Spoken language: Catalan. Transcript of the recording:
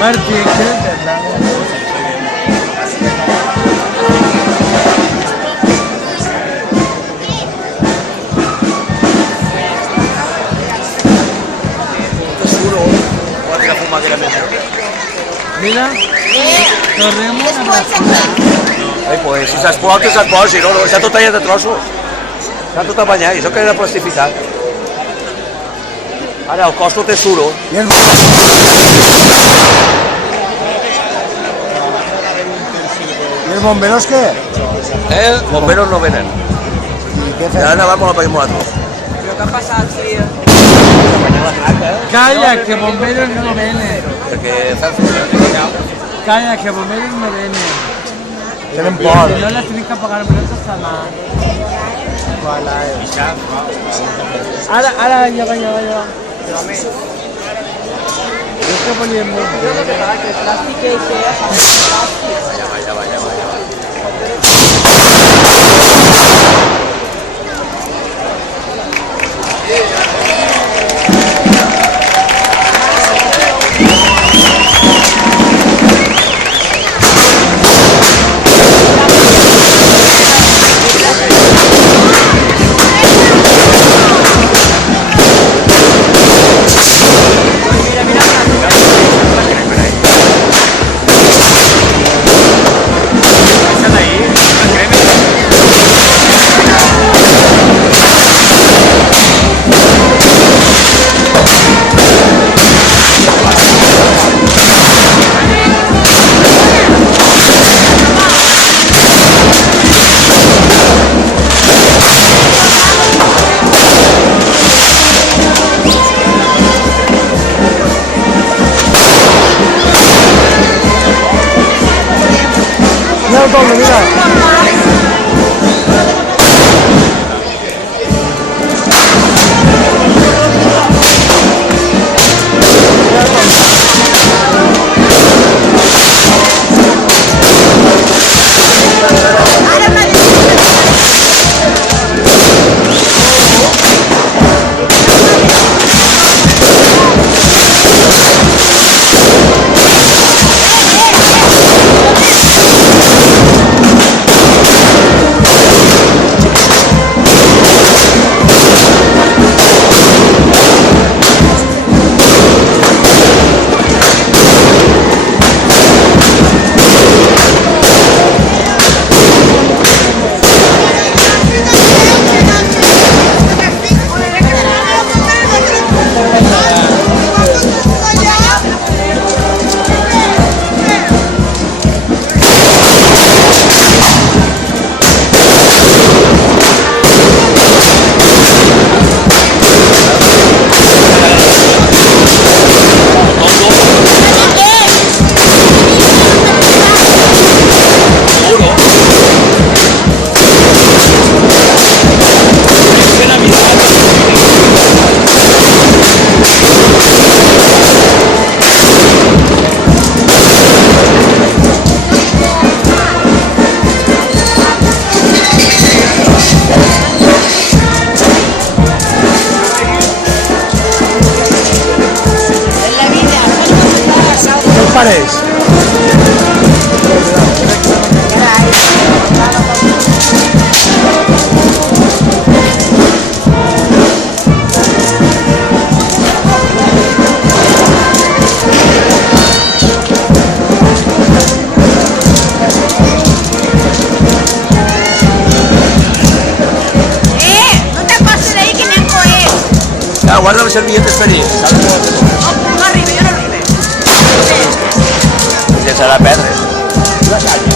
Martí, ¿qué es verdad? Mira, tornem una basura. Ai, pues, si se't pot, que se't posi, no? Està tot tallat de trossos. Està tot apanyat, i això queda plastificat. Ara, el costo té suro. ¿Y los bomberos qué? Bomberos no venen. ¿Y qué Ja hacen? anàvem a pagar nosaltres. Però què ha passat, tio? Calla, que bomberos no vienen. Perquè fan fora. Calla, que bomberos no vienen. Tienen por. Si no las tenéis que pagar vosotros a más. Ahora, ya va. Yo estoy poniendo. Que el plàstic és Mira el doble, mira. Parece. No te pases de ahí que me han cogido. Ja, guarda les servilletes per allí. No arriba, jo no arriba. Ja serà perdre.